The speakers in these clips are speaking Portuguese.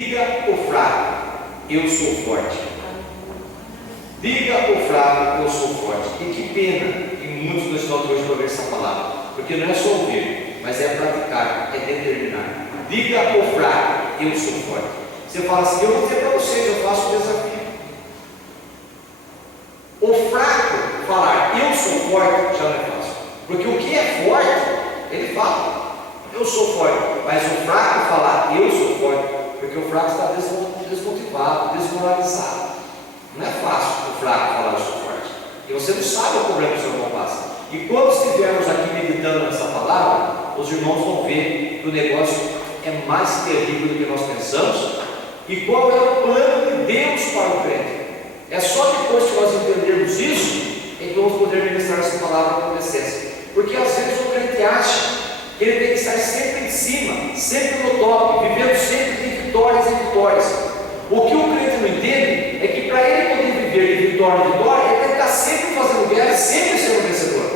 Diga o fraco, eu sou forte. Diga o fraco, eu sou forte. E que pena que muitos não estão hoje para ouvir essa palavra, porque não é só ouvir, mas é praticar, é determinar. Diga o fraco, eu sou forte. Você fala assim: eu vou dizer para vocês, eu faço o desafio. O fraco falar eu sou forte já não é fácil, porque o que é forte, ele fala eu sou forte, mas o fraco falar eu sou forte, porque o fraco está desmotivado, desmoralizado. Não é fácil o fraco falar eu sou forte, e você não sabe o problema que o seu irmão passa. E quando estivermos aqui meditando nessa palavra, os irmãos vão ver que o negócio é mais terrível do que nós pensamos. E qual é o plano de Deus para o crente? É só depois que nós entendermos isso é que vamos poder ministrar essa palavra com decência. Porque às vezes o crente acha que ele tem que estar sempre em cima, sempre no top, vivendo sempre de vitórias em vitórias. O que o crente não entende é que para ele poder viver de vitória em vitória, ele tem que estar sempre fazendo guerra, sempre sendo vencedor.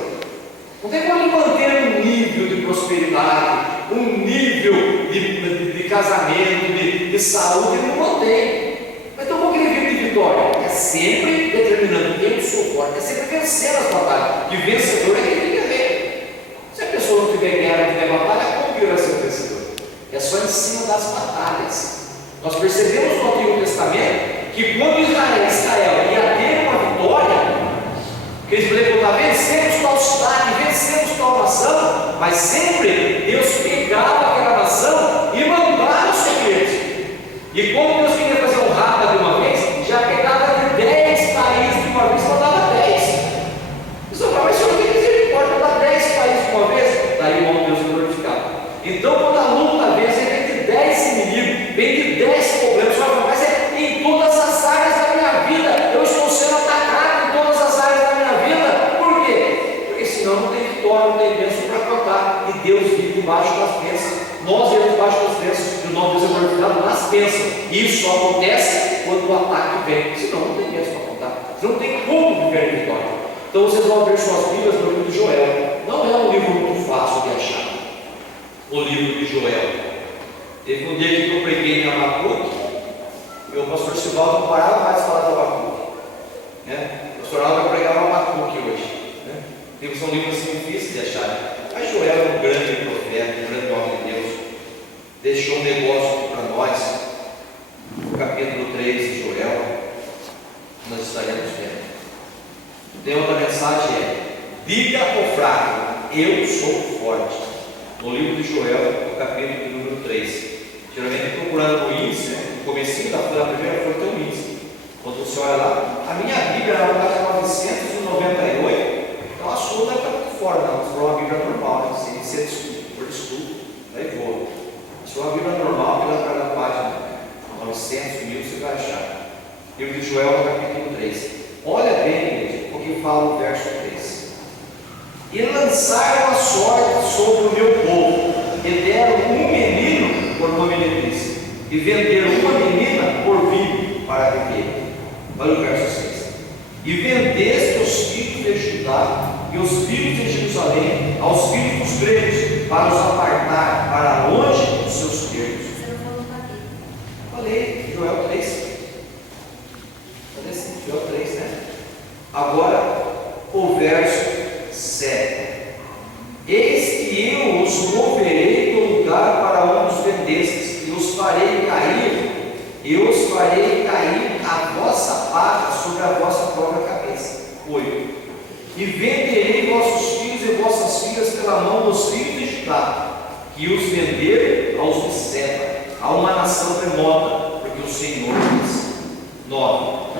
Não tem como ele manter um nível de prosperidade, um nível de casamento, de saúde, ele não mantém. Então como que ele vive de vitória? É sempre determinando eu sou forte, é sempre vencendo as batalhas. E vencedor é quem tem que ver. Se a pessoa não tiver guerra, não tiver batalha, como que ele vai ser vencedor? É só em cima das batalhas. Nós percebemos no Antigo Testamento que quando Israel ia ter uma vitória, que eles poderiam vencemos tal cidade, vencemos tal nação, mas sempre Deus pegava aquela nação e mandava os segredos. E quando Deus queria fazer um rapa de uma vez, já pegava de 10 países de uma vez, mandava 10. Você fala, mas o senhor tem misericórdia, mandar 10 países de uma vez? Daí o nome de Deus é glorificado. Então, quando a luta vem, você vem de 10 inimigos, vem de 10 problemas, você fala, mas é em todas as áreas da minha vida, eu estou sendo atacado em todas as áreas da minha vida. Por quê? Porque senão não tem vitória, não tem bênção para contar. E Deus vive debaixo das bênçãos. Nós vivemos debaixo das bênçãos, e o nome de Deus é glorificado nas bênçãos. E isso só acontece quando o ataque vem. Senão não tem bênção para contar. Você não tem como viver em vitória. Então vocês vão abrir suas Bíblias no livro de Joel. Não é um livro muito fácil de achar. O livro de Joel. Teve um dia que eu preguei em Abacuque, e o pastor Silvaldo não parava mais de falar de Abacuque. O pastor Aldo vai pregar o Abacuque hoje. São livros assim difíceis de achar. Mas Joel é um grande profeta, um grande homem de Deus. Deixou um negócio para nós. No capítulo 3 de Joel, nós estaremos vendo. Tem outra mensagem: diga ao fraco, eu sou forte. No livro de Joel, no capítulo número 3. Geralmente procurando o índice, no comecinho da primeira folha tem um índice. Quando você olha lá, a minha Bíblia era uma de 998, então a sua deve estar muito fora, não. Se for uma Bíblia normal, né? Se for de estudo, daí voa. Se for uma Bíblia normal, que ela está na página 900, 1000, você vai achar. Livro de Joel, no capítulo 3. Olha bem, igreja, o que fala o verso 3. E lançaram a sorte sobre o meu povo, e deram um menino por uma meretriz, e venderam uma menina por vinho para beber. Olha o verso 6. E vendeste os filhos de Judá e os filhos de Jerusalém aos filhos dos gregos, para os apartar para longe dos seus termos. Falei, Joel 3. Falei assim, Joel 3, né? Agora, o verso 7. Eis que eu os moverei do lugar para onde os vendestes, e os farei cair a vossa barra sobre a vossa própria cabeça. 8. E venderei vossos filhos e vossas filhas pela mão dos filhos de Judá, que os venderam aos de Seba, a uma nação remota, porque o Senhor diz. 9.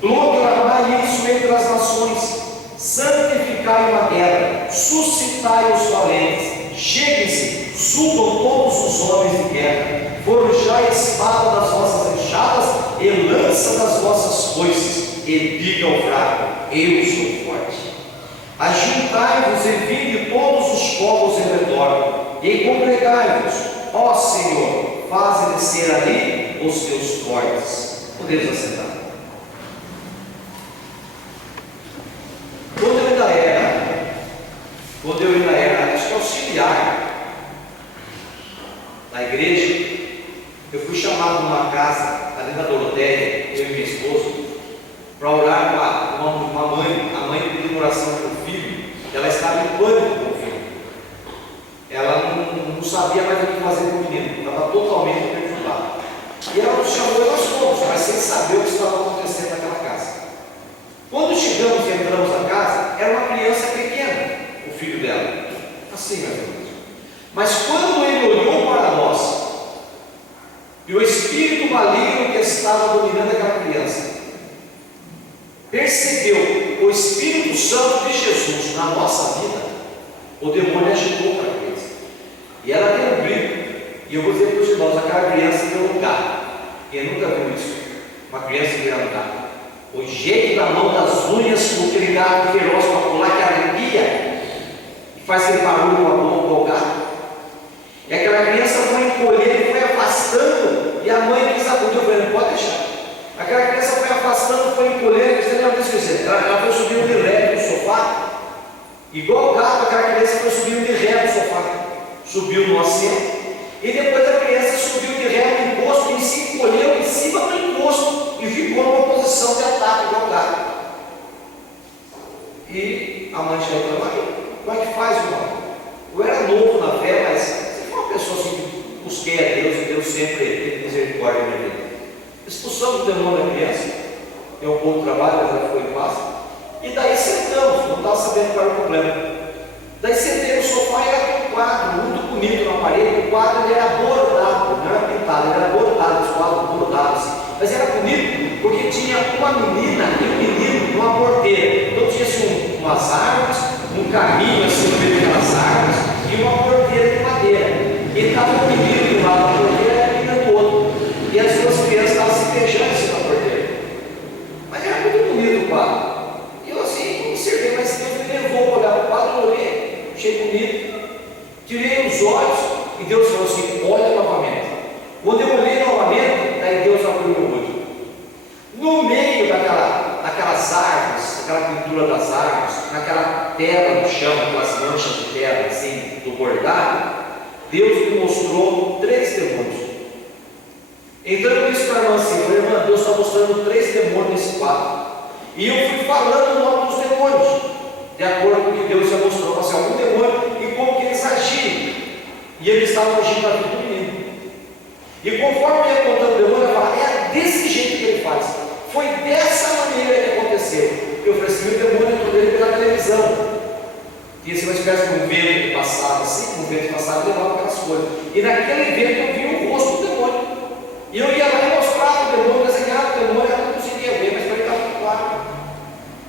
Proclamai isso entre as nações, santificai uma guerra, suscitai os valentes, cheguem-se, subam todos os homens de guerra, forjai a espada das vossas enxadas e lança das vossas foices, e diga ao fraco, eu sou forte. Ajuntai-vos e vinde todos os povos em redor, e congregai-vos, ó Senhor, faze descer ali os teus fortes. Podemos assentar. Quando eu ainda era acho que auxiliar na igreja, eu fui chamado numa numa casa, ali na Doroteia, eu e minha esposa, para orar com uma mãe. A mãe pediu oração para o filho. Ela estava em pânico com o filho. Ela não sabia mais o que fazer com o menino, estava totalmente perturbada. E ela nos chamou e nós fomos, mas sem saber o que estava acontecendo naquela casa. Quando chegamos e entramos na casa, era uma criança pequena, o filho dela, assim mais ou menos. Mas quando ele olhou para nós, e o espírito maligno que estava dominando aquela criança percebeu o Espírito Santo de Jesus na nossa vida, o demônio agitou para a criança. E ela deu um grito. E eu vou dizer para os irmãos, aquela criança deu um gato. Quem nunca viu isso? Uma criança virando um gato. O jeito da mão, das unhas, com aquele gato feroz para pular, que arrepia e faz aquele barulho com a boca, com o gato. E aquela criança foi encolhendo, foi afastando, e a mãe quis acudir, eu falei, não pode deixar. Aquela criança foi afastando, foi encolhendo, você lembra disso? Ela foi subindo de ré no sofá, igual o gato, aquela criança foi subindo de ré no sofá, subiu no assento, e depois a criança subiu de ré no encosto e se encolheu em cima do encosto e ficou numa posição de ataque, igual o gato. E a mãe chegou e falou, como é que faz, irmão? Eu era novo na fé, mas você foi uma pessoa assim que busquei a Deus, e Deus sempre teve misericórdia da minha vida. Expulsamos o demônio da criança, deu um pouco de trabalho, mas ela foi em paz. E daí sentamos, não estava sabendo qual era o problema. Daí sentei no sofá e era um quadro muito bonito na parede. O quadro ele era bordado, não era pintado, ele era bordado, os quadros bordados assim. Mas era bonito porque tinha uma menina e um menino numa porteira. Então tinha assim, umas árvores, um caminho assim no meio daquelas árvores e uma porteira de madeira. E estava um menino do lado da porteira e a menina do outro. E as duas crianças estavam se beijando assim na porteira. Mas era muito bonito o quadro. E eu assim, não observei, mas Deus me levou para olhar o quadro, eu olhei, achei bonito. Tirei os olhos e Deus falou assim, olha novamente. Quando eu olhei novamente, daí Deus abriu meu olho. No meio daquelas árvores, daquela pintura das árvores, naquela tela no chão, aquelas manchas de terra assim, do bordado, Deus me mostrou 3 demônios. Então eu disse para a irmã assim, falei, irmã, Deus está mostrando 3 demônios nesse quadro. E eu fui falando o nome dos demônios, de acordo com o que Deus já mostrou, para ser algum demônio e como que eles agiram. E eles estavam agindo na vida do menino. E conforme eu ia contando o demônio, eu falava, é desse jeito que ele faz. Foi dessa maneira que aconteceu. Eu falei assim, o demônio entrou dele pela televisão. Tinha uma espécie de um vento que passava assim, um vento que passava e levava aquelas coisas. E naquele vento eu vi o rosto do demônio. E eu ia lá e mostrava o demônio, desenhava o demônio, ela não conseguia ver, mas para ele estava muito claro.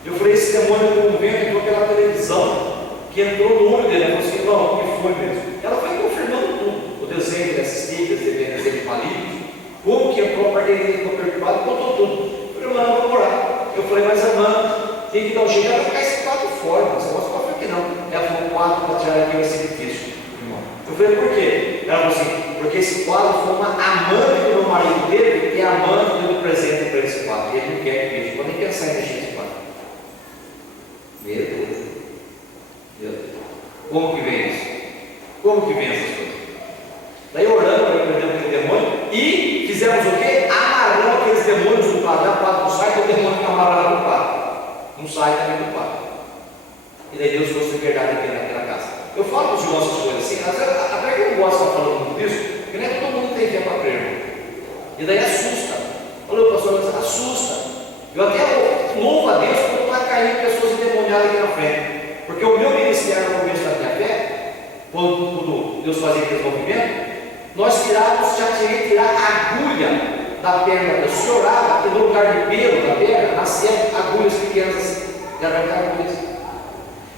Eu falei, esse demônio com o vento entrou pela televisão, que entrou no olho dele. Eu falei assim, não, o que foi mesmo? Ela foi confirmando tudo, o desenho de assistir, desenho de palíticos, como que entrou, a parte dele ficou perturbado, contou tudo. Eu falei, irmã, vamos orar. Eu falei, mas a irmã tem que dar um jeito, ela vai ficar esse quadro fora, você pode ficar aqui não. Ela falou, o quadro para tirar aqui vai ser difícil, irmão. Eu falei, por quê? Ela falou assim, porque esse quadro foi uma amante do meu marido dele, e a amante deu um presente para esse quadro, e ele não quer que veja, pode nem pensar em mexer nesse quadro. Meu Deus. Meu Deus. Como que vem isso? Como que vem essas coisas? Daí orando para prender aquele demônio e fizemos o quê? Amarramos aqueles demônios do quadro. O quadro não sai, o demônio fica amarrado no quadro. Não sai também do quadro. E daí Deus trouxe liberdade aqui naquela casa. Eu falo para os irmãos essas coisas assim, até que eu não gosto de estar falando muito disso, porque nem todo mundo tem tempo para crer. E daí assusta. Falou, pastor, mas assusta. Eu até louvo a Deus por não estar caindo pessoas endemoniadas aqui na frente. Porque o meu ministério no começo da minha fé, quando Deus fazia aquele movimento, nós tirávamos, já tinha que tirar a agulha da perna da pessoa, orava, e no lugar de pelo da perna, nasciam agulhas pequenas assim, de arrancar agulhas.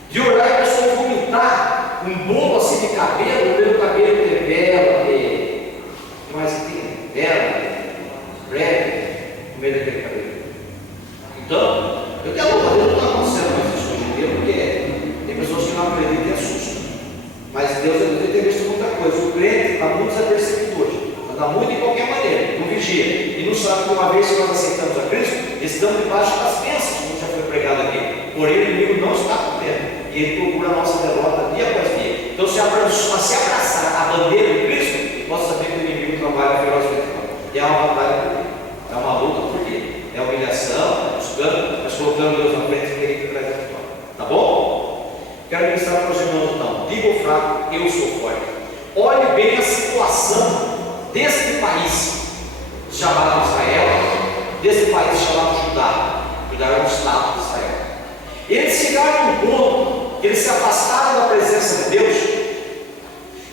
De orar a pessoa vomitar um bolo assim de cabelo, pelo cabelo ter vela, ter mais que tem, vela, breve, no meio daquele cabelo. Então, eu até louvo a Deus, não está acontecendo mais isso hoje em dia, porque tem pessoas que não acreditam e assustam. Mas Deus tem visto muita coisa. O crente está muito desapercebido hoje. Está muito de qualquer maneira, não vigia. E não sabe que uma vez que nós aceitamos a Cristo, estamos debaixo das bênçãos, como já foi pregado aqui. Porém, o inimigo não está contente. E ele procura a nossa derrota dia após dia. Então, se abraçar a bandeira de Cristo, nós sabemos que o inimigo trabalha ferozmente. E é uma batalha eu sou forte. Olhe bem a situação deste país chamado Israel, desse país chamado Judá. Judá é o estado de Israel. Eles chegaram a um ponto que eles se afastaram da presença de Deus,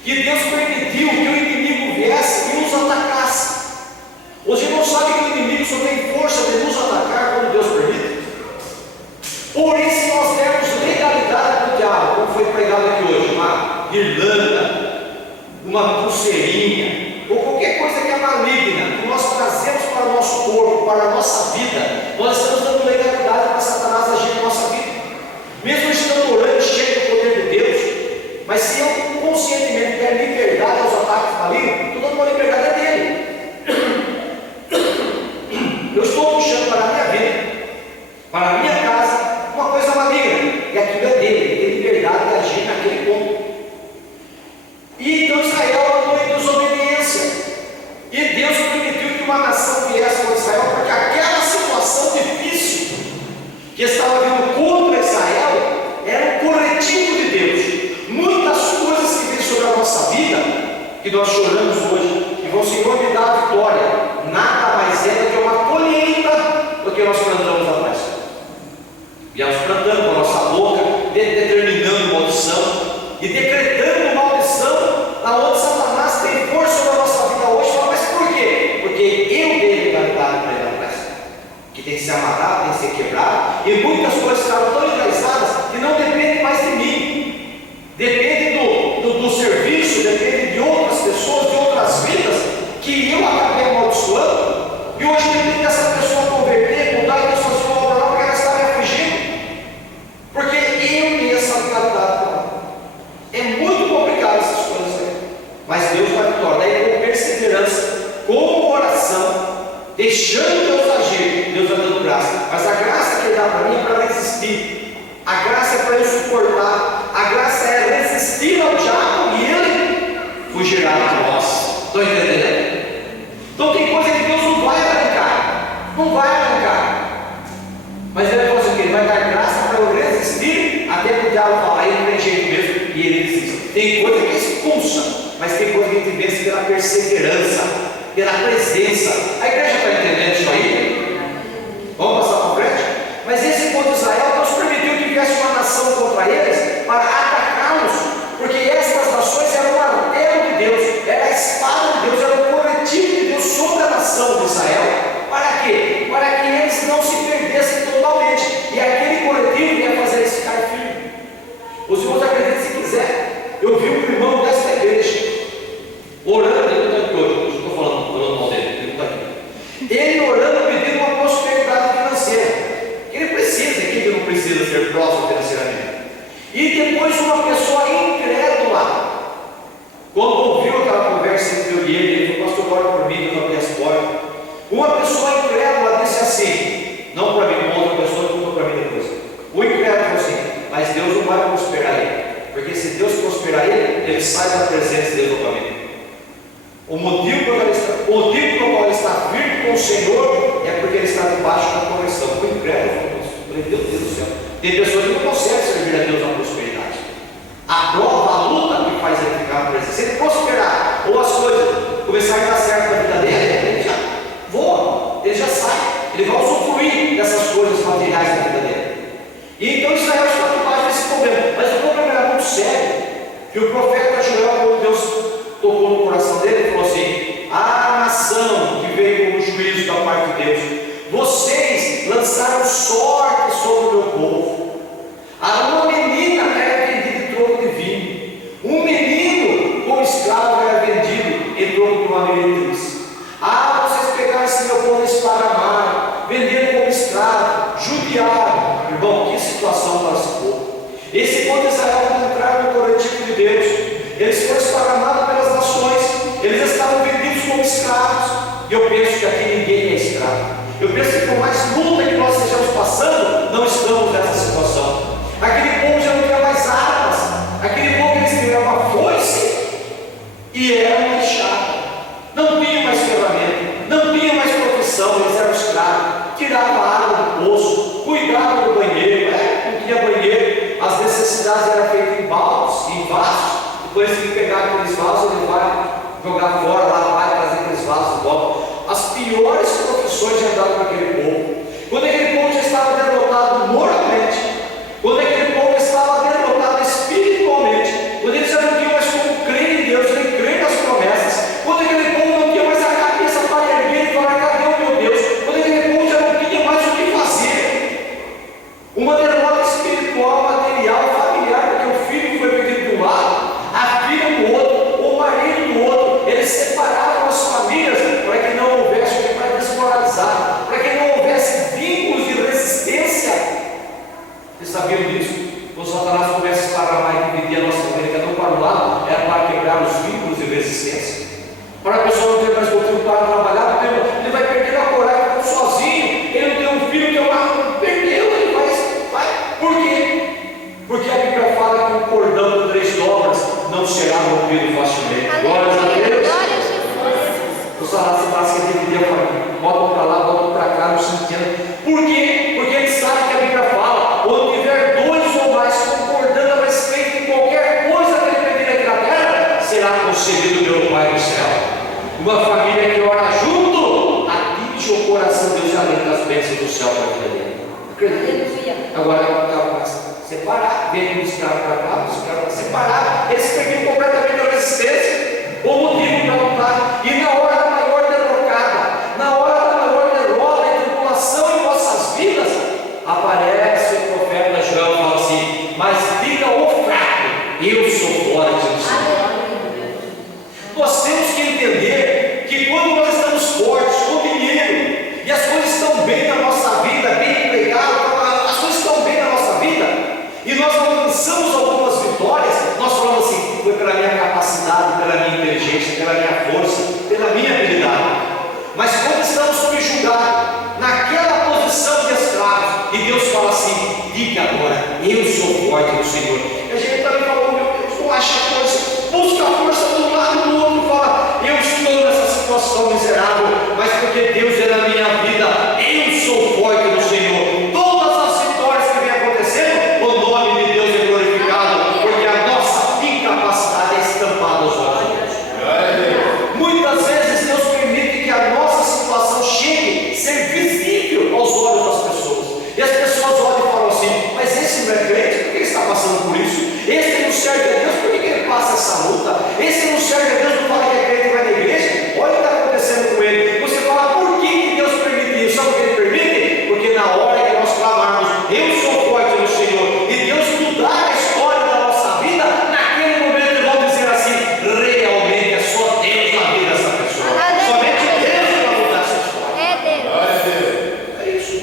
que Deus permitiu que o inimigo viesse e os atacasse. Os irmãos sabem que o inimigo só tem força de nos atacar quando Deus permite. Porém, se nós dermos legalidade para o diabo, como foi pregado aqui hoje, uma guirlanda, uma pulseirinha, ou qualquer coisa que é maligna, que nós trazemos para o nosso corpo, para a nossa vida, nós estamos dando legalidade para Satanás agir na nossa vida. Mesmo estando orando, cheio do poder de Deus, mas se eu conscientemente der liberdade aos ataques malignos, estou dando uma liberdade a dele. Eu estou puxando para a minha vida, para a minha casa, uma coisa maligna, e aquilo é dele, ele tem liberdade de agir naquele ponto. E então Israel andou em desobediência, e Deus permitiu que uma nação viesse para Israel, porque aquela situação difícil que estava vindo contra Israel era um corretivo de Deus. Muitas coisas que vêm sobre a nossa vida, que nós choramos hoje, e vão Senhor me dar a vitória, nada mais é do que uma colheita do que nós plantamos atrás. Viemos plantando com a nossa boca, determinando maldição e decretando maldição, aonde Satanás tem força sobre a nossa vida hoje. Mas por quê? Porque eu dei legalidade para ele atrás, que tem que ser amarrado, tem que ser quebrado, e muitas coisas ficaram tão enraizadas que não dependem mais de mim, depende do serviço, depende de outras pessoas, de outras vidas, que eu acabei amaldiçoando, e hoje depende dessa pessoa converter, mudar e Deus fazer uma obra nova, porque ela está me afligindo, porque eu dei essa legalidade para ela. É muito complicado essas coisas aí, mas Deus vai vitória. Daí com perseverança, com oração, deixando Deus agir, Deus vai dando graça. Mas a graça que Ele dá para mim é para resistir, a graça é para eu suportar, a graça é resistir ao diabo e ele fugirá de nós. Estão entendendo? Então tem coisa que Deus não vai arrancar, não vai arrancar, mas Ele vai fazer o quê? Ele vai dar graça para eu resistir até que o diabo falar, aí não tem jeito mesmo, e ele desiste. Tem coisa que é expulsa, mas tem coisa que a gente vence pela perseverança, pela presença. A igreja está entendendo isso aí? Vamos passar para frente? Mas esse povo de Israel, Deus permitiu que viesse uma nação contra eles para atacá-los, porque estas nações eram o martelo de Deus, era a espada de Deus, era o corretivo de Deus sobre a nação de Israel. Para quê? Para que eles não se perdessem totalmente, e aquele corretivo ia fazer eles ficar firmes. Os irmãos acreditam se quiser. Eu vi um irmão desta igreja orando, ele não está aqui hoje, estou falando mal dele, ele não está aqui. Ele orando, pedindo uma prosperidade financeira, que ele precisa, que ele não precisa ser próximo financeiramente. E depois uma pessoa incrédula, quando ouviu aquela conversa entre eu e ele falou, pastor, ora por mim, Deus abriu as portas. Uma pessoa incrédula disse assim, não para mim, uma outra pessoa contou para mim depois. O incrédulo falou assim, mas Deus não vai prosperar ele, porque se Deus prosperar ele, ele sai da presença de Deus novamente. O motivo pelo qual ele está firme com o Senhor é porque ele está debaixo da correção. O incrédulo falou isso. Eu falei, Deus do céu. Tem pessoas que não conseguem servir a Deus na prosperidade. A prova, a luta que faz ele ficar na presença. Se ele prosperar, ou as coisas começarem a dar certo na vida dele, ele já voa, ele já sai, ele vai usufruir dessas coisas materiais na vida dele. E então Israel está debaixo desse problema. Mas o problema era muito sério, que o profeta Joel, quando Deus tocou no coração dele, ele falou assim, a nação que veio como juízo da parte de Deus, vocês lançaram sorte sobre o meu povo. Uma menina era vendida em troco de vinho, um menino como escravo era vendido em troco de uma meretriz. Vocês pegaram esse meu povo e esparramaram, venderam como escravo, judiaram. Irmão, que situação para esse povo. Esse povo de Israel, quando entraram no coletivo de Deus, eles foram esparramados pelas nações, eles estavam vendidos como escravos. E eu penso que aqui ninguém é escravo. Eu penso que por mais luta que nós estejamos passando, não estamos nessa situação. Aquele povo já não tinha mais armas, aquele povo eles tinham uma foice e era uma enxada, não tinha mais ferramenta, não tinha mais profissão, eles eram escravos, tiravam a água do poço, cuidavam do banheiro, não tinha banheiro, as necessidades eram feitas em baldes, em vasos, Depois tem que pegar aqueles vasos, ele vai jogar fora, lá vai trazer aqueles vasos de volta. As piores profissões já andaram com aquele povo. Quando aquele povo já estava derrotado moralmente, quando aquele povo estava derrotado espiritualmente, quando eles já não tinham mais como crer em Deus, nem crer nas promessas, quando aquele povo não tinha mais a cabeça para erguer e falar: cadê o meu Deus? Quando aquele povo já não tinha mais o que fazer, uma derrota espiritual, material, familiar, porque o filho foi perdido de um lado, a filha do outro, o marido do outro. Eles separaram as famílias para que não houvesse, para desmoralizar, para que não houvesse vínculos de resistência. Vocês sabiam disso? Quando Satanás começa a esparramar e dividir a nossa família, cada um para um lado, era para quebrar os vínculos de resistência, para a pessoa não ter mais motivo para trabalhar, porque ele vai perder a coragem, sozinho, ele não tem um filho que é uma, perdeu, ele vai. Por quê? Porque a Bíblia fala que um cordão de 3 dobras não será rompido facilmente. Glórias a Deus. O Satanás quer dividir a família, botam para lá, botam para cá, não se entende. Por quê? Porque ele sabe que a Bíblia fala: onde tiver 2 ou mais concordando a respeito de qualquer coisa que ele pedir aqui na terra, será concedido pelo Pai do céu. Uma família que ora junto atinge o coração de Deus, além das bênçãos do céu para a vida dele. Acredita? Agora, separar, vem um escravo para cá, um escravo para separar, eles perdiam completamente a resistência, o motivo para lutar. E na hora da maior derrocada, na hora da maior derrota e tribulação em nossas vidas, aparece o profeta João e fala assim: mas diga ao fraco, eu sou forte no Senhor. Nós temos que entender que quando nós estamos fortes, com dinheiro, e as coisas estão bem na nossa vida, bem empregado, as coisas estão bem na nossa vida, e nós alcançamos algumas vitórias, nós falamos assim: foi pela minha capacidade, pela minha inteligência, pela minha força, pela minha habilidade. Mas quando estamos subjugados naquela posição de escravos, e Deus fala assim: diga agora, eu sou forte no Senhor. E a gente também falou: meu Deus, não acha força, busca a força de um lado e do outro, fala: eu estou nessa situação miserável, mas porque Deus é na minha vida, eu sou forte no Senhor. Todas as vitórias que vem acontecendo, o nome de Deus é glorificado, porque a nossa incapacidade é estampada aos olhos. Muitas vezes Deus permite que a nossa situação chegue a ser visível aos olhos das pessoas, e as pessoas olham e falam assim: mas esse não é crente, por que ele está passando por isso? Esse não serve a Deus, por que ele passa essa luta? Esse não serve a Deus, não fala que é crente e vai na igreja? Olha o que está acontecendo com ele. Você fala: por que Deus permite isso? Sabe por que ele permite? Porque na hora que nós clamarmos: eu sou forte no Senhor, e Deus mudar a história da nossa vida, naquele momento vamos dizer assim: realmente é só Deus na vida dessa pessoa. Somente Deus vai mudar essa história. É isso.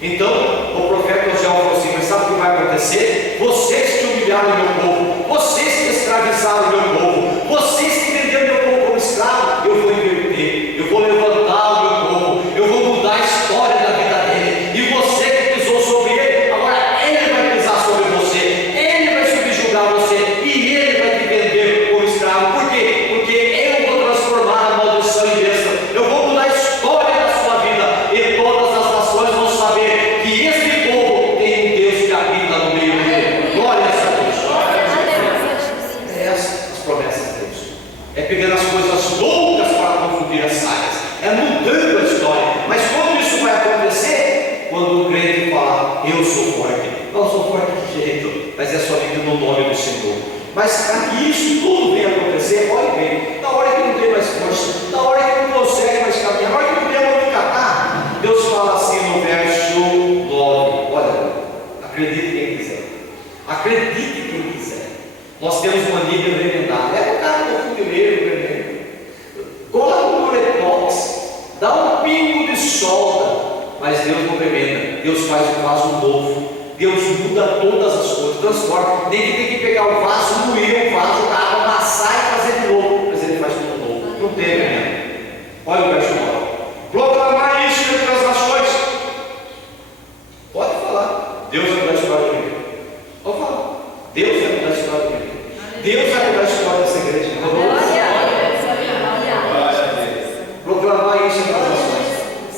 Então o profeta José falou assim: mas sabe o que vai acontecer? Vocês que humilharam o meu povo, vocês que escravizaram o meu povo, vocês que venderam o meu povo como escravo, eu vou inverter, eu vou levantar o meu povo, eu vou mudar a história da vida dele. E você que pisou sobre ele, agora ele vai pisar sobre você, ele vai subjugar você, e ele vai te vender como escravo. Por quê? Porque eu vou transformar a maldição em bênção, eu vou mudar a história da sua vida, e todas as nações vão saber que este povo tem um Deus que habita no meio dele. Glória a Deus. É essas as promessas de Deus. É pegando as coisas loucas para confundir as sábias, é mudando a história. Mas quando isso vai acontecer? Quando o crente fala: eu sou forte. Não sou forte de jeito, mas é somente no nome do Senhor. Mas para que isso tudo venha acontecer, olha bem, na hora que não tem mais força, na hora que não consegue mais caminhar, na hora que não tem onde catar, Deus fala assim no verso 9: olha, acredite quem quiser, acredite quem quiser. Nós temos mania de remendar. É o cara do fundileiro, remendo, coloca um Duretox, dá um pingo de solda, mas Deus não remenda. Deus faz um vaso novo, Deus muda todas as coisas, transforma. Nem que tem que pegar o vaso, moer o vaso da água, amassar e fazer de novo, mas ele faz tudo novo, não tem remendo. Olha o verso 9: proclamar isso entre as nações. Pode falar, Deus vai mudar a história do mundo. Pode falar, Deus vai mudar a história do mundo. Deus vai mudar a história dessa igreja. Proclamar isso entre as nações.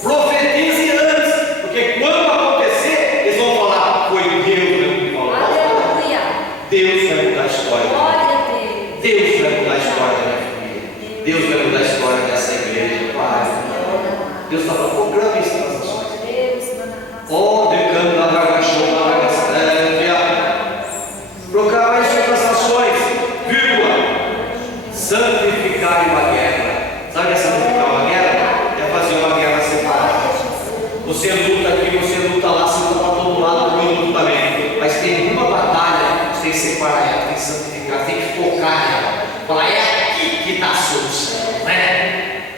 Profetize antes, porque quando acontecer, eles vão falar: foi Deus que falou. Deus vai mudar a história. Deus está falando, proclame isso nas nações. Oh, decano da Bagachou, da Bagastrévia. Proclama isso nas nações, vírgula. Santificar uma guerra. Sabe o que é santificar uma guerra? É fazer uma guerra separada. Você luta aqui, você luta lá, você luta para todo lado, eu luto também. Mas tem uma batalha, você tem que separar ela, tem que santificar, tem que focar nela. Falar, é aqui que está a solução, né?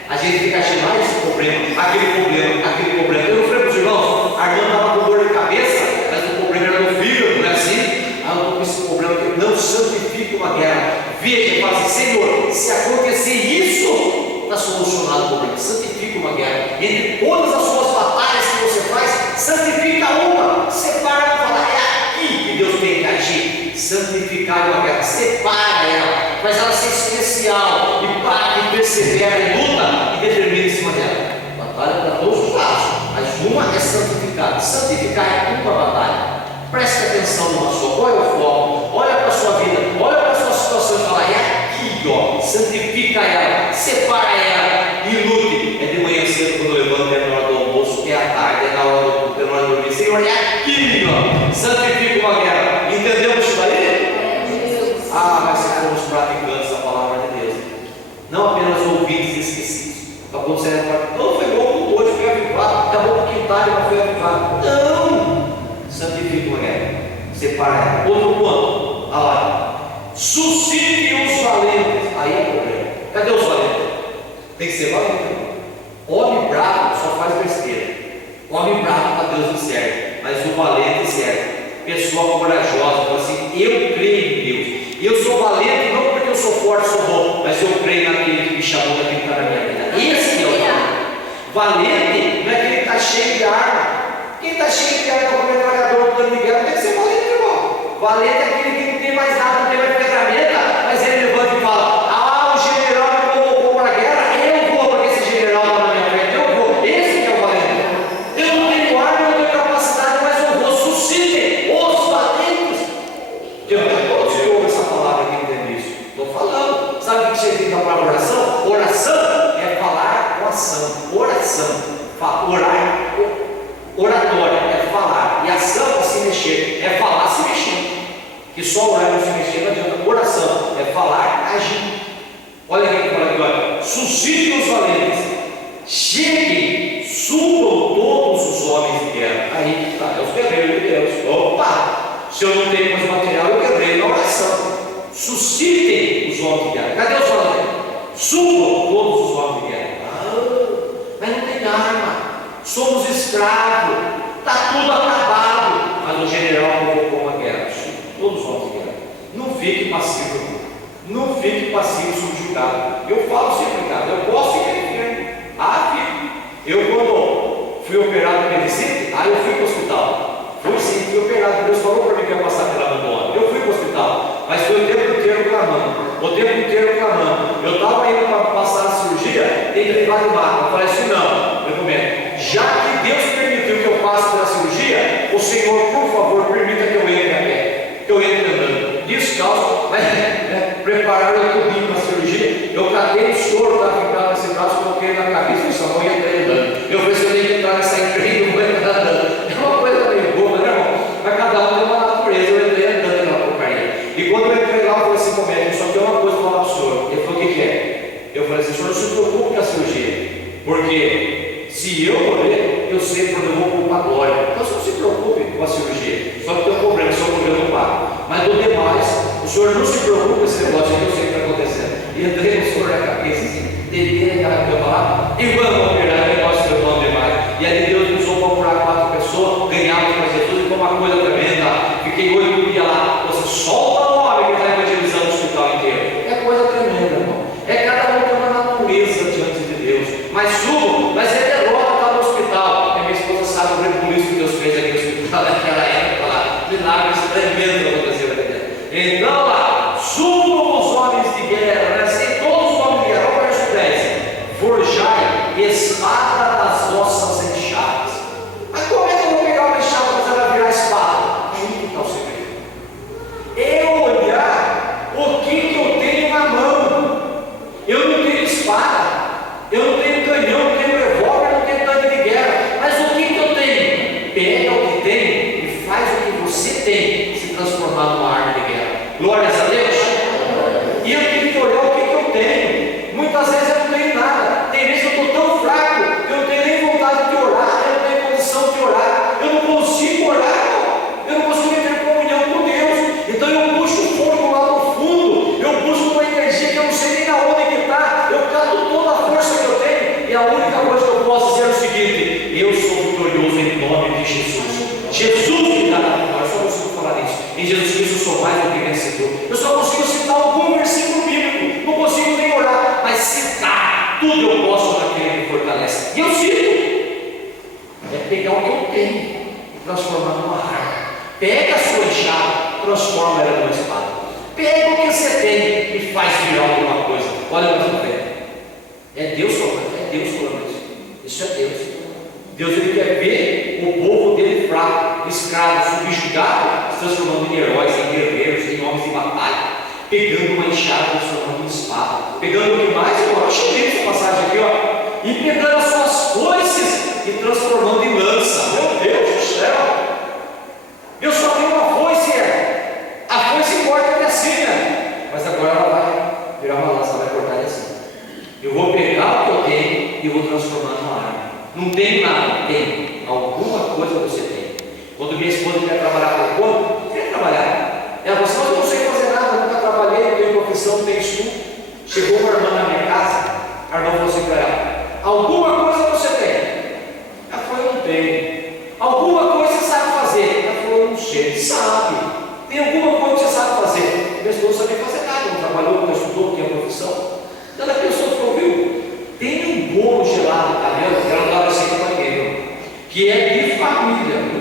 A gente fica achando, esse problema, aquele problema, aquele problema. Eu não falei para os irmãos, a irmã estava com dor de cabeça, mas o problema era no fígado, não é assim? Ah, eu estou com esse problema aqui. Não santifique uma guerra. Veja e fala assim, Senhor, se acontecer isso, está solucionado o problema. Santifique uma guerra. Entre todas as suas batalhas que você faz, santifica uma. Separa e fala, é aqui que Deus tem que agir. Santificar uma guerra, separa ela, faz ela ser especial e para que persevera e luta e determina em cima dela. Batalha para todos os lados, mas uma é santificar. Santificar é uma batalha. Preste atenção numa só. Qual é o foco? Olha para a sua vida, olha para a sua situação e fala, é aqui, ó. Santifica ela, separa ela e lute. É de manhã cedo quando eu levanto, é na hora do almoço, é à tarde, é na hora do culto, é na hora de dormir. Senhor, é aqui, ó. Santifica uma guerra. Entendemos isso daí? Ah, mas se formos praticantes da palavra de Deus, não apenas ouvintes esquecidos. Para quando você não foi bom, hoje foi avivado, acabou com quintal, mas foi avivado. Não! Santifica uma guerra, separa ela. Outro ponto, olha lá. Suscite os valentes. Aí é problema. Cadê os valentes? Tem que ser valente. Homem bravo só faz besteira. Homem bravo para Deus não serve, mas o valente serve. Pessoa corajosa, fala assim, eu creio em Deus. Eu sou valente não porque eu sou forte, sou bom, mas eu creio naquele que me chamou, naquele que está na minha vida. Esse é o valente. Valente não é aquele que está cheio de arma. Quem está cheio de arma é o metralhador do plano de guerra, tem que ser valente, irmão. Valente é aquele que não tem mais nada, não tem mais ferramenta, mas ele levanta e fala, ah, o general me convocou para a guerra, eu vou, porque esse general está na minha frente, eu vou. Esse que é o valente. Eu não tenho arma, eu não tenho capacidade, mas eu vou. Suscite os valentes. Você ouve essa palavra que entende isso? Estou falando. Sabe o que significa a palavra oração? Oração é falar com ação. Oração. Orar. Oratória é falar. E ação é se mexer. É falar se mexer. Que só orar e não se mexer não adianta. Oração é falar, agir. Olha aqui que fala aqui, olha. Suscite os valentes. Cheguem, subam todos os homens de guerra. Aí está, é os guerreiros de Deus. Opa! Se eu não tenho mais material, eu guerreiro na oração. Suscitem os homens de guerra. Cadê os valentes? Subam todos os homens de guerra. Ah, mas não tem arma. Somos escravos. Está tudo acabado. Mas o general convocou uma guerra. Todos os homens de guerra. Não fique passivo, irmão. Não fique passivo, subjugado. Eu falo sempre, cara, eu posso ficar enfermo. Ah, fico. Eu quando fui operado de apendicite, aí eu fui para o hospital. Fui sim, fui operado. Deus falou para mim que ia passar pela mão do homem. Eu fui para o hospital, mas foi o tempo inteiro clamando. O tempo inteiro clamando. Eu estava indo para passar a cirurgia, tem que levar de maca. Eu falei assim, não, eu comento. Já que Deus permitiu que eu passe pela cirurgia, o Senhor, por favor, permita que eu entre a pé, que eu entre andando. Descalço, mas prepararam o tubinho para a cirurgia. Eu catei o soro, estava ficando nesse braço, coloquei na cabeça e só não ia entrei andando. Eu falei, se eu tenho que entrar nessa empresa, não vou entrar andando. É uma coisa meio boba, né, irmão? Mas cada um tem uma natureza. Eu entrei andando naquela porcaria. E quando eu entrei lá, eu falei assim, comigo, só tem uma coisa para falar para o senhor. Ele falou, o que é? Eu falei assim, senhor, não se preocupe com a cirurgia, porque se eu morrer, eu sei quando eu vou para a glória. Então, não se preocupe com a cirurgia. Só que tem um problema, só que eu não pago. Mas do demais, o senhor não se preocupe com esse negócio que eu sei o que está acontecendo. E entrei no senhor na cabeça, assim, deitei naquela cama lá, e vamos operar, negócio que eu falo demais. E aí Deus me usou para curar 4 pessoas, ganhava para Jesus, e foi uma coisa tremenda. Fiquei 8 dias lá, você solta o homem que está evangelizando o hospital inteiro. É coisa tremenda, irmão. É cada um tem uma natureza diante de Deus. Mas subo, mas é derrota lá no hospital. E minha esposa sabe o rebuliço que Deus fez aqui no hospital naquela época lá. Milagres tremendos aconteceram aqui dentro. Então lá, subam os homens de guerra, né? Assim, todos os homens de guerra. Olha o verso 10. Forjai espada pegar o que eu tenho e transformar numa arma. Pega a sua enxada, transforma ela numa espada. Pega o que você tem e faz virar alguma coisa. Olha para frente. É Deus falando isso. Isso é Deus. Deus, ele quer ver o povo dele fraco, escravo, subjugado, se transformando em heróis, em guerreiros, em homens de batalha. Pegando uma enxada, transformando em espada. Pegando o que mais? Eu acho lindo essa passagem aqui, ó. E pegando as suas foices e transformando em lança. Meu Deus do céu! Eu só tenho uma foice, a foice corta até assim, né? Mas agora ela vai virar uma lança, vai cortar assim. Eu vou pegar o que eu tenho e vou transformar numa arma. Não tenho nada, tenho. Alguma coisa você tem. Quando minha esposa quer trabalhar com o corpo, quer trabalhar. Ela falou assim: eu não sei fazer nada, nunca trabalhei, não tenho profissão, não tenho estudo. Chegou uma irmã na minha casa, a irmã falou assim para ela: alguma coisa você tem? Ela falou: eu não tenho. Alguma coisa você sabe fazer? Ela falou: eu não sei. Sabe? Tem alguma coisa que você sabe fazer? Minha esposa não sabia fazer nada, não trabalhou, não estudou, não tinha profissão. Então a pessoa falou: viu? Tem um bolo gelado, tá vendo? Que ela dava assim para ninguém, que é de família.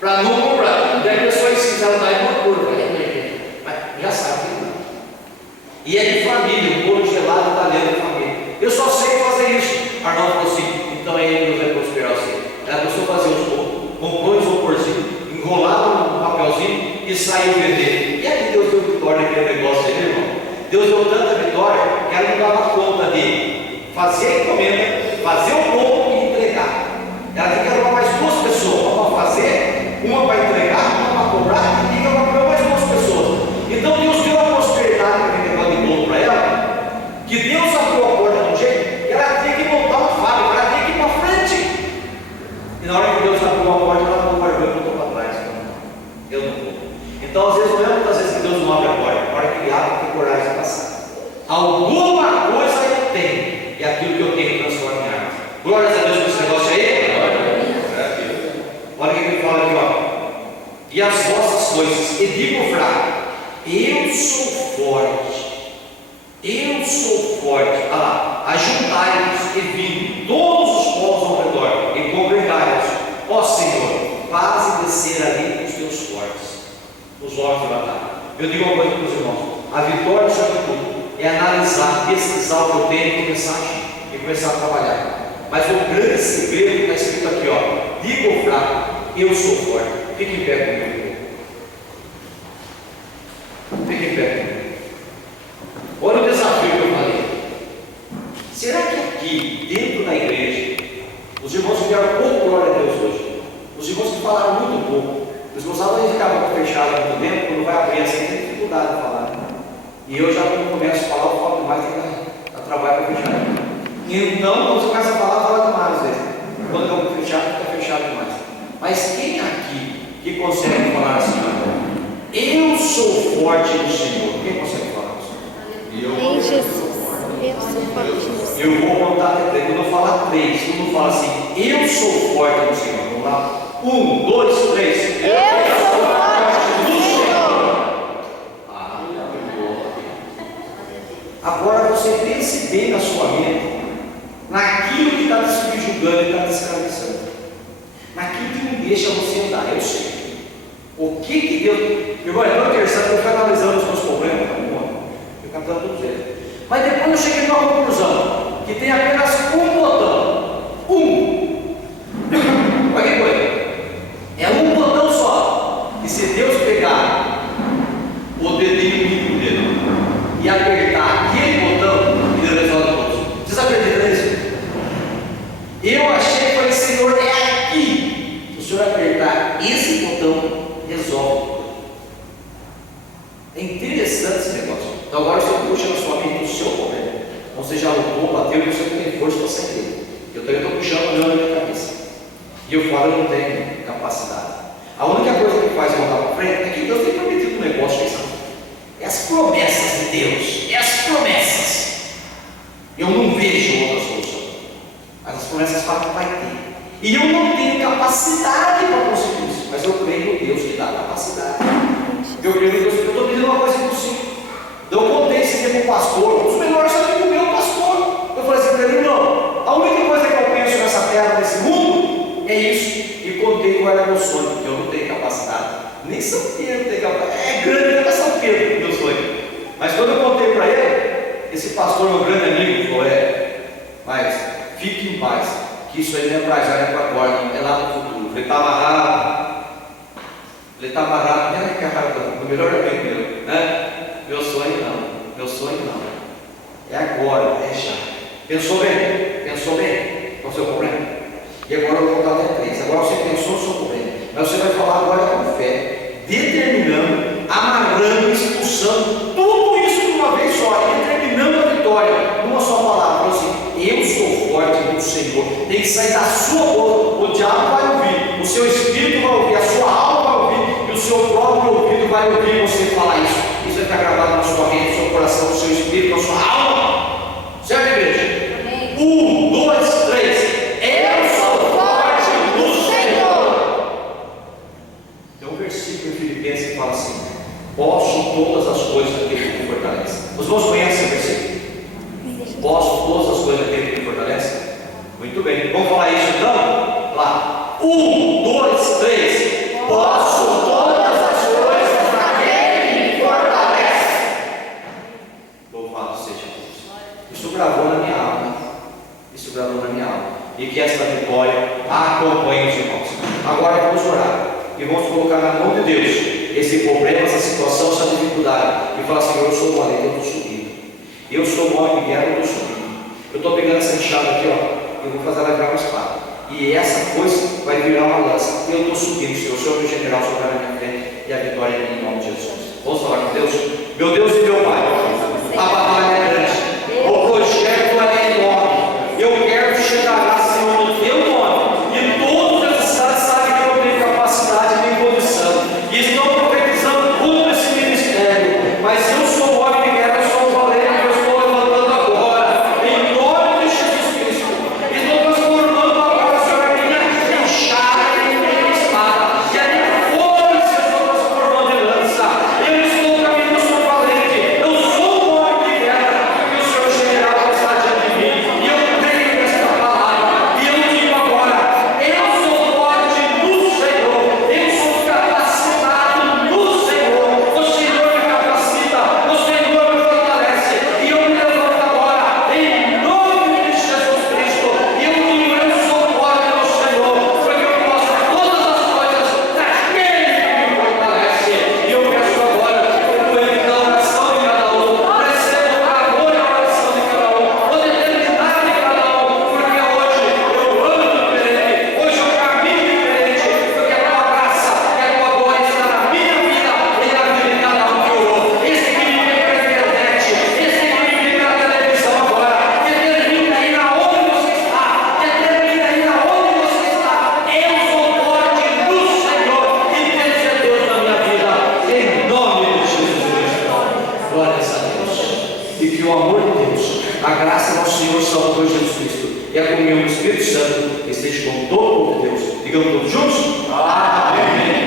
Para não comprar. Daí a pessoa ensina, ela vai uma curva, mas já sabe que não. E é de família, um bolo gelado italiano de família. Eu só sei fazer isso. A irmã falou assim: então é ele que Deus vai prosperar você. Ela começou a fazer os bolos, comprou um isoporzinho, enrolado no papelzinho e saiu vender. E aí Deus deu vitória naquele negócio aí, irmão. Deus deu tanta vitória que ela não dava conta de fazer a encomenda, fazer o bolo e entregar. Ela tinha que arrumar mais duas pessoas, uma para fazer, uma para entregar, uma para cobrar e uma para mais duas pessoas. Então Deus deu a prosperidade para aquele negócio de bolo para ela, que Deus abriu a porta de um jeito que ela tinha que montar uma fábrica, ela tinha que ir para frente. E na hora que Deus abriu a porta, ela não guardou e voltou para trás. Eu não vou. Então, às vezes, não é muitas vezes que Deus não abre a porta, a hora que ele abre, tem coragem de passar. Alguma coisa eu tenho, e aquilo que eu tenho transforma em arma. Glórias a Deus por esse negócio aí. Olha o que ele fala aqui, ó. E as vossas coisas, e digo fraco: eu sou forte. Eu sou forte. Olha lá: ajuntai-vos e vinde todos os povos ao redor, e congregai-vos. Ó Senhor, faz descer ali os teus fortes, os homens de batalha. Eu digo uma coisa para os irmãos: a vitória sobre tudo é analisar, pesquisar o que eu tenho e começar a agir, e começar a trabalhar. Mas o grande segredo está escrito aqui, ó: digo fraco, eu sou forte. Fique em pé comigo. Fique em pé comigo. Olha o desafio que eu falei. Será que aqui, dentro da igreja, os irmãos que deram pouco glória a Deus hoje, os irmãos que falaram muito pouco, os irmãos não ficavam fechados há muito tempo, quando vai abrir assim, tem dificuldade de falar. E eu já, quando começo a falar, eu falo demais, tem que dar trabalho para fechar. Então, quando você começa a falar, fala demais às vezes. Quando eu fico fechado, fica fechado demais. Mas quem aqui que consegue falar assim: eu sou forte no Senhor? Quem consegue falar isso? Em Jesus, eu sou forte no Senhor. Eu vou contar até 3. Quando eu falar 3, todo mundo fala assim: eu sou forte no Senhor. Vamos lá? 1, 2, 3. Eu sou forte no Senhor. Agora você pense bem na sua mente, naquilo que está te subjugando e está te escravizando, naquilo que não deixa você andar. Eu sei. O que Deus. Irmão, é tão interessante, eu fui analisando os meus problemas, eu captando tudo isso. Mas depois eu cheguei numa conclusão: que tem apenas um botão. Olha que coisa. É um botão só. E se Deus pegar o dedinho mínimo dele e apertar aquele botão, ele resolve todos. Vocês acreditam nisso? Eu achei que falei: Senhor, é aqui. Se o Senhor apertar esse botão, resolve. É interessante esse negócio. Então agora você puxa na sua mente o seu problema. Então você já lutou, bateu e você não tem força para sair dele. Eu estou puxando o meu na minha cabeça. E eu falo: eu não tenho capacidade. A única coisa que faz eu andar para frente é que Deus tem prometido um negócio, vocês sabem. É as promessas de Deus. É as promessas. Eu não vejo outra solução. Mas as promessas falam que vai ter. E eu não tenho capacidade para conseguir isso. Mas eu creio no Deus que dá capacidade. Eu creio no Deus que eu estou pedindo uma coisa impossível. Então eu contei esse dia com o pastor. Um dos melhores amigos meu, o pastor. Eu falei assim para ele: não, a única coisa que eu terra, nesse mundo, é isso. E contei qual era meu sonho, porque eu não tenho capacidade, nem São Pedro tem capacidade, é grande até São Pedro, meu sonho. Mas quando eu contei para ele, esse pastor, meu grande amigo, falou: mas fique em paz, que isso aí não é para já, é para agora, é lá no futuro. Ele está amarrado. Ele está amarrado, no melhor amigo meu, né? Meu sonho não. É agora, é já. Pensou bem? Qual é o seu problema? E agora eu vou voltar até 3. Agora você pensou no seu problema, mas você vai falar agora com fé, determinando, amarrando, expulsando tudo isso de uma vez só, e determinando a vitória, numa só palavra. Assim: eu sou forte no Senhor. Tem que sair da sua boca. O diabo vai ouvir, o seu espírito vai ouvir, a sua alma vai ouvir, e o seu próprio ouvido vai ouvir você falar isso. Isso vai estar gravado na sua mente, no seu coração, no seu espírito, na sua alma. Certo, igreja? 1, 2, 3. Eu sou forte no Senhor. Tem um versículo em Filipenses que fala assim: posso todas as coisas naquele que me fortalece. Os irmãos conhecem esse versículo? Posso todas as coisas naquele que me fortalece? Muito bem, vamos falar isso então? Lá. 1, 2, 3. Posso todas as coisas naquele que me fortalece. Louvado seja Deus. Isso gravou na minha alma. E que esta vitória acompanhe os irmãos. Agora vamos orar e vamos colocar na mão de Deus esse problema, essa situação, essa dificuldade, e falar: Senhor, eu sou o valente, eu estou subindo. Eu sou o homem de guerra, eu estou subindo. Eu estou pegando essa enxada aqui, ó, eu vou fazer ela virar uma espada. E essa coisa vai virar uma lança. Eu estou subindo, Senhor. O Senhor é meu general, o Senhor vai na minha frente, e a vitória é minha, em nome de Jesus. Vamos falar com Deus? Meu Deus e meu Pai, a batalha é grande, o projeto é enorme. Eu quero chegar lá, Senhor, no teu nome, e todos os necessitados sabem que eu não tenho capacidade nem condição, e estão profetizando todo esse ministério. Mas eu sou o homem de guerra, eu sou o valente, eu estou levantando agora, em nome de Jesus Cristo. Estou transformando agora, Senhor, a minha enxada em minha espada, e a minha força estou transformando em lança. Eu estou caminhando, eu sou valente, eu sou o homem de guerra, porque o Senhor general está diante de mim, e eu creio nesta palavra, e eu digo agora: eu sou forte no Senhor, eu sou capacitado no Senhor, o Senhor me capacita, o Senhor me fortalece, e eu me levanto agora, em nome de Jesus Cristo, e eu digo: eu sou forte no Senhor, porque eu posso todas as coisas naquele que me fortalece. E eu peço agora, concluindo a oração de cada um, receba o amor e a oração de cada um, o determinado de cada um, porque hoje eu ando diferente, hoje eu caminho diferente, porque a tua graça e a tua glória está na minha vida e na vida de cada um que orou. Esse que me vê pela internet, esse que me vê pela televisão agora, determina aí na onde você está, determina aí na onde você está. Eu sou forte no Senhor, e Deus é Deus na minha vida, em nome de Jesus Cristo. Glórias a Deus. E que o amor de Deus, a graça do nosso Senhor Salvador Jesus Cristo e a comunhão do Espírito Santo esteja com todo o povo de Deus. Digamos todos juntos? Amém.